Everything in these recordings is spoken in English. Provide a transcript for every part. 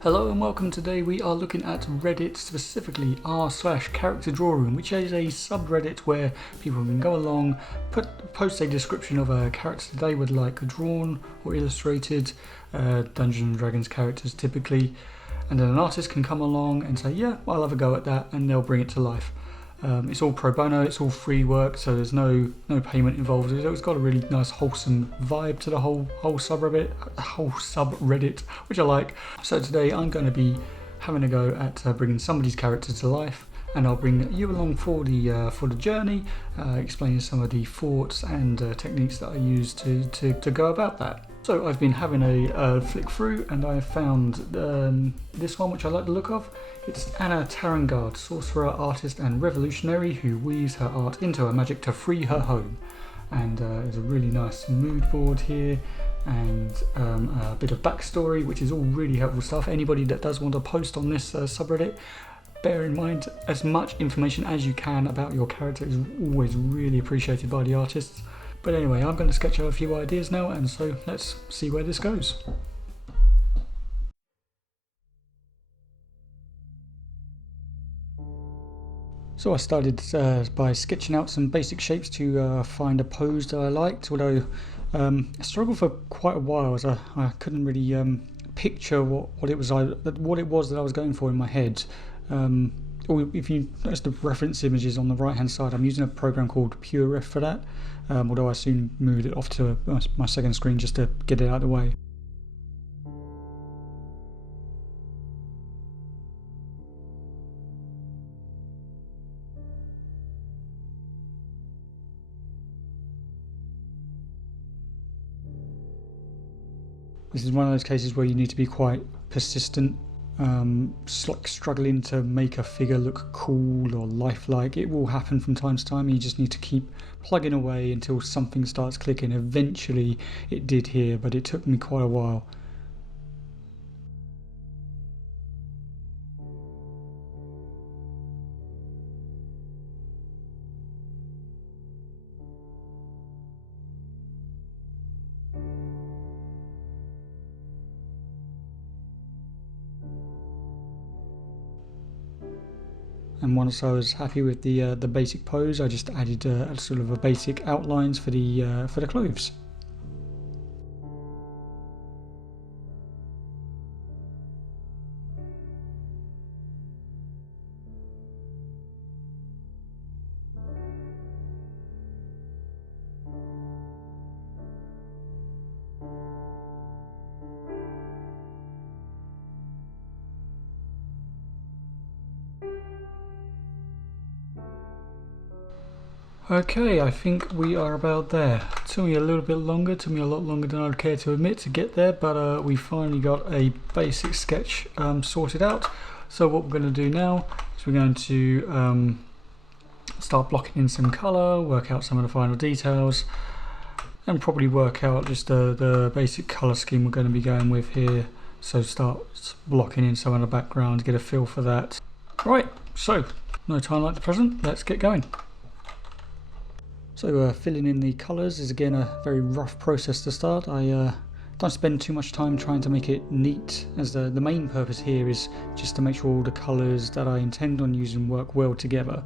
Hello and welcome. Today we are looking at Reddit, specifically r/CharacterDrawing, which is a subreddit where people can go along, post a description of a character they would like drawn or illustrated, Dungeons and Dragons characters typically, and then an artist can come along and say, yeah, well, I'll have a go at that, and they'll bring it to life. It's all pro bono, it's all free work, so there's no payment involved. It's got a really nice wholesome vibe to the whole subreddit, which I like. So today I'm going to be having a go at bringing somebody's character to life, and I'll bring you along for the journey, explaining some of the thoughts and techniques that I use to go about that. So I've been having a flick through, and I found this one which I like the look of. It's Anna Tarangard, sorcerer, artist and revolutionary who weaves her art into her magic to free her home. And there's a really nice mood board here, and a bit of backstory, which is all really helpful stuff. Anybody that does want to post on this subreddit, bear in mind as much information as you can about your character is always really appreciated by the artists. But anyway, I'm going to sketch out a few ideas now, and so let's see where this goes. So I started by sketching out some basic shapes to find a pose that I liked, although I struggled for quite a while as I couldn't really picture what it was that I was going for in my head. Or if you notice the reference images on the right hand side, I'm using a program called PureRef for that, although I soon moved it off to my second screen just to get it out of the way. This is one of those cases where you need to be quite persistent, like struggling to make a figure look cool or lifelike. It will happen from time to time. You just need to keep plugging away until something starts clicking. Eventually it did here, but it took me quite a while. And once I was happy with the basic pose, I just added sort of a basic outlines for the clothes. Okay, I think we are about there. It took me a little bit longer, took me a lot longer than I'd care to admit to get there, but we finally got a basic sketch sorted out. So what we're going to do now is we're going to start blocking in some colour, work out some of the final details, and probably work out just the basic colour scheme we're going to be going with here. So start blocking in some of the background, get a feel for that. Right, so no time like the present, let's get going. So filling in the colours is again a very rough process to start. I don't spend too much time trying to make it neat, as the main purpose here is just to make sure all the colours that I intend on using work well together.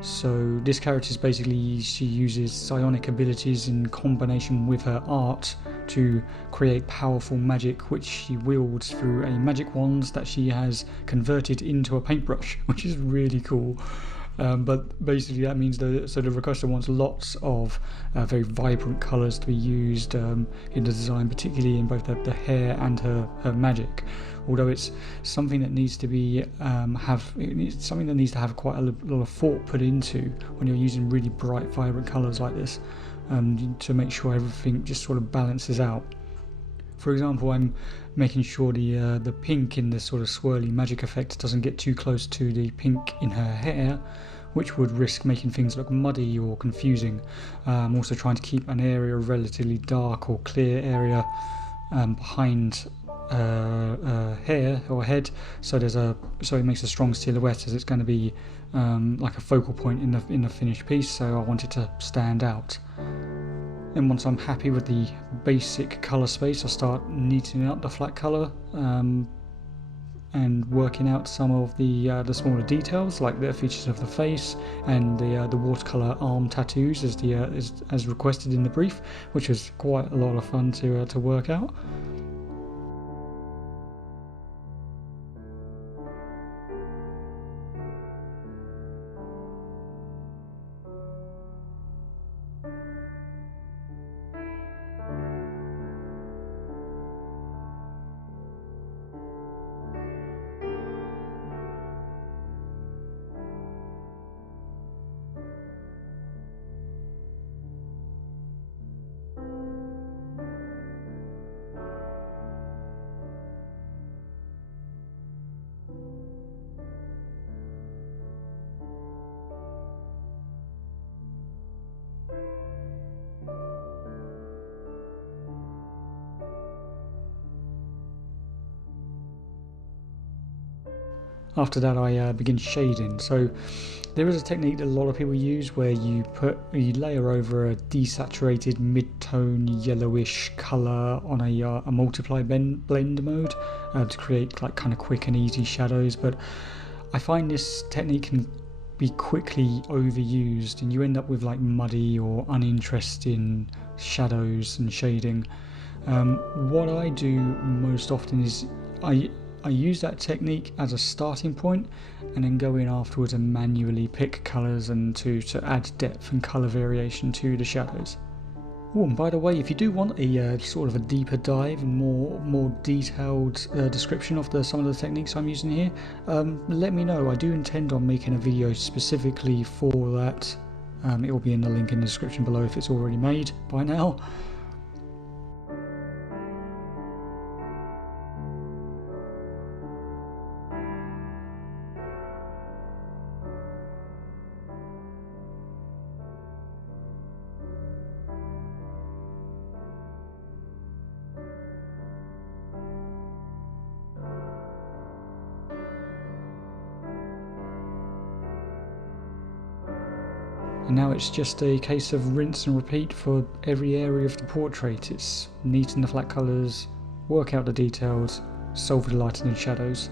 So this character is basically, she uses psionic abilities in combination with her art to create powerful magic, which she wields through a magic wand that she has converted into a paintbrush, which is really cool. But basically that means the requester wants lots of very vibrant colours to be used in the design, particularly in both the hair and her magic. Although it's something that needs to be have quite a lot of thought put into when you're using really bright, vibrant colours like this, to make sure everything just sort of balances out. For example, I'm making sure the pink in this sort of swirly magic effect doesn't get too close to the pink in her hair, which would risk making things look muddy or confusing. I'm also trying to keep an area of relatively dark or clear area behind hair or head, so it makes a strong silhouette, as it's going to be like a focal point in the finished piece. So I want it to stand out. And once I'm happy with the basic colour space, I start neatening up the flat colour and working out some of the smaller details, like the features of the face and the watercolor arm tattoos as requested in the brief, which was quite a lot of fun to work out. After that, I begin shading. So there is a technique that a lot of people use where you layer over a desaturated mid-tone yellowish color on a multiply blend mode to create like kind of quick and easy shadows. But I find this technique can be quickly overused, and you end up with like muddy or uninteresting shadows and shading. What I do most often is I use that technique as a starting point, and then go in afterwards and manually pick colours and to add depth and colour variation to the shadows. Oh, and by the way, if you do want a sort of a deeper dive and more detailed description of some of the techniques I'm using here, let me know. I do intend on making a video specifically for that. It will be in the link in the description below if it's already made by now. And now it's just a case of rinse and repeat for every area of the portrait. It's neaten the flat colours, work out the details, solve the lighting and shadows.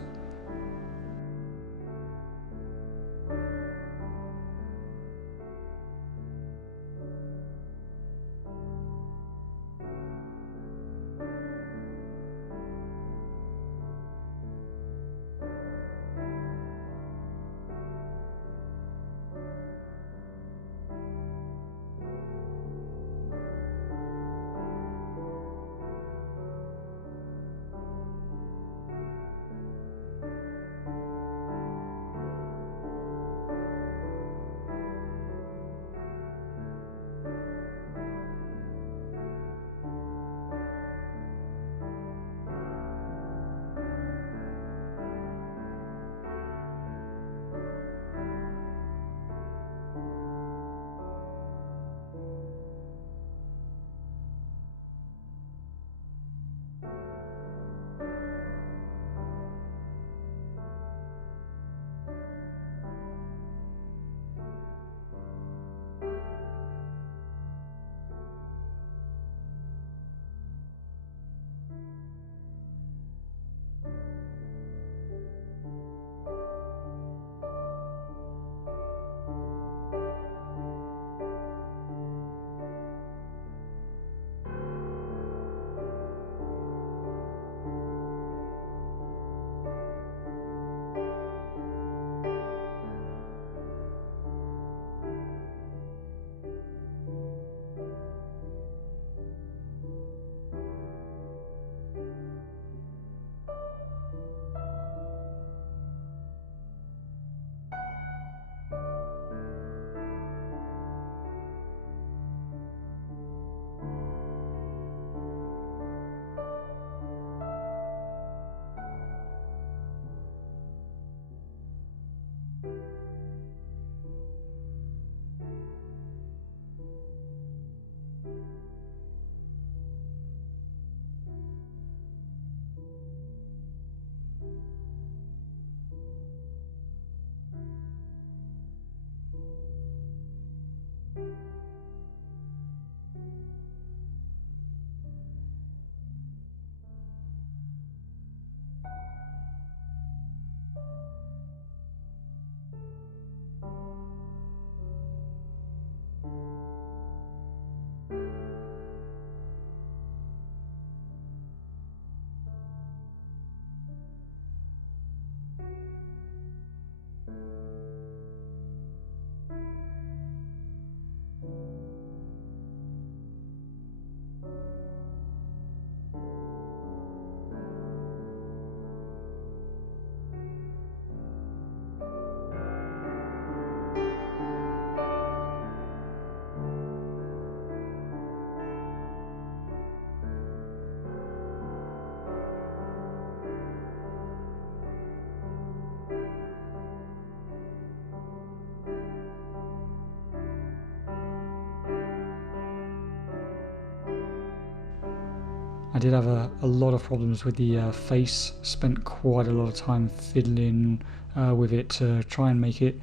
I did have a lot of problems with the face, spent quite a lot of time fiddling with it to try and make it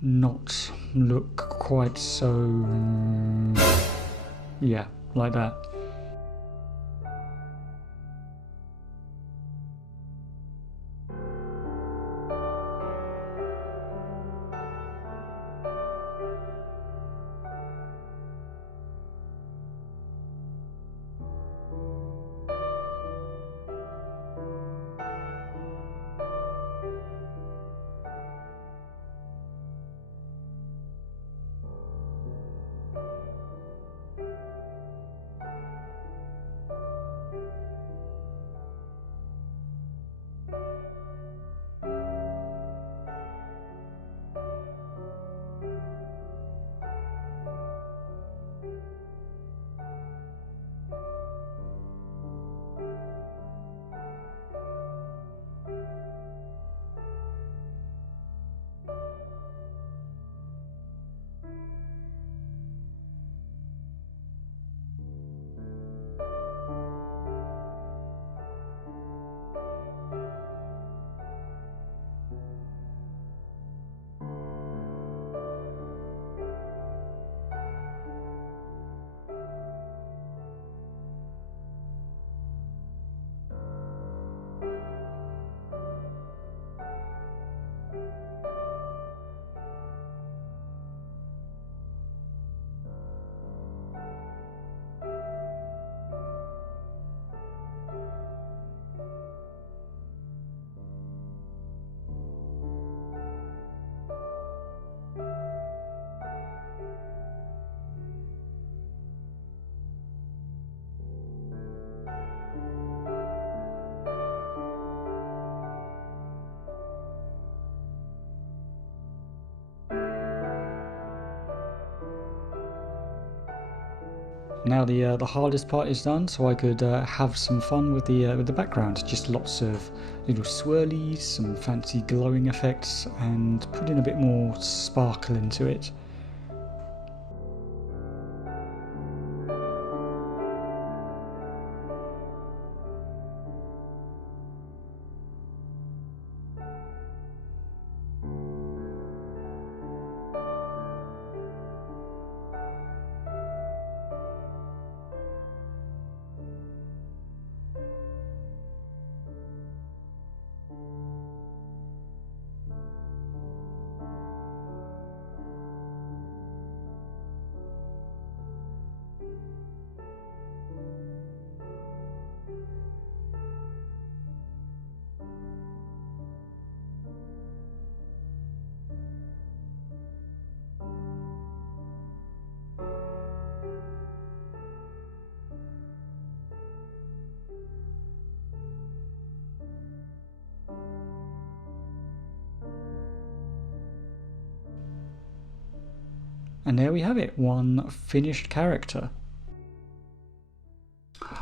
not look quite so, yeah, like that. Now the hardest part is done, so I could have some fun with the background. Just lots of little swirlies, some fancy glowing effects, and put in a bit more sparkle into it. And there we have it, one finished character.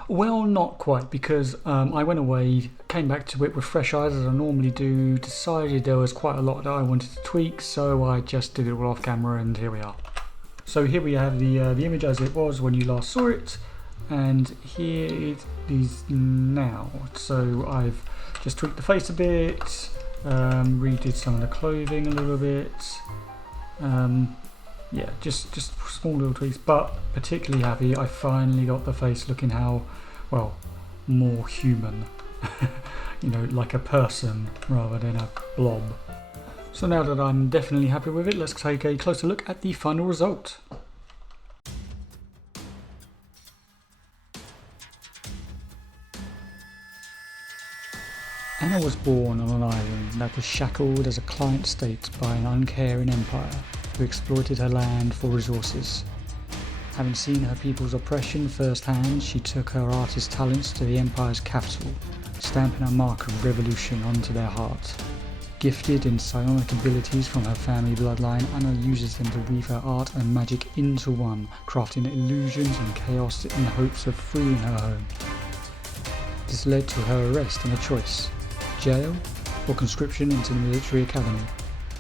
Well, not quite, because I went away, came back to it with fresh eyes as I normally do, decided there was quite a lot that I wanted to tweak, so I just did it all off camera, and here we are. So here we have the image as it was when you last saw it, and here it is now. So I've just tweaked the face a bit, redid some of the clothing a little bit. Yeah, just small little tweaks, but particularly happy I finally got the face looking how, well, more human. you know, like a person rather than a blob. So now that I'm definitely happy with it, let's take a closer look at the final result. Anna was born on an island that was shackled as a client state by an uncaring empire who exploited her land for resources. Having seen her people's oppression firsthand, she took her artist talents to the empire's capital, stamping a mark of revolution onto their heart. Gifted in psionic abilities from her family bloodline, Anna uses them to weave her art and magic into one, crafting illusions and chaos in the hopes of freeing her home. This led to her arrest and a choice: jail or conscription into the military academy.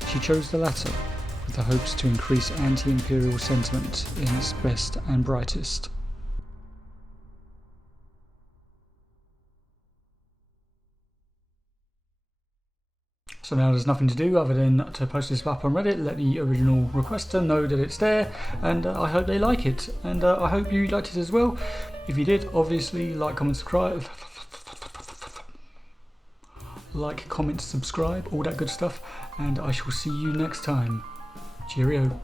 She chose the latter, with the hopes to increase anti-imperial sentiment in its best and brightest. So now there's nothing to do other than to post this up on Reddit, let the original requester know that it's there, and I hope they like it, and I hope you liked it as well. If you did, obviously like, comment, subscribe. Like, comment, subscribe, all that good stuff, and I shall see you next time. Cheerio.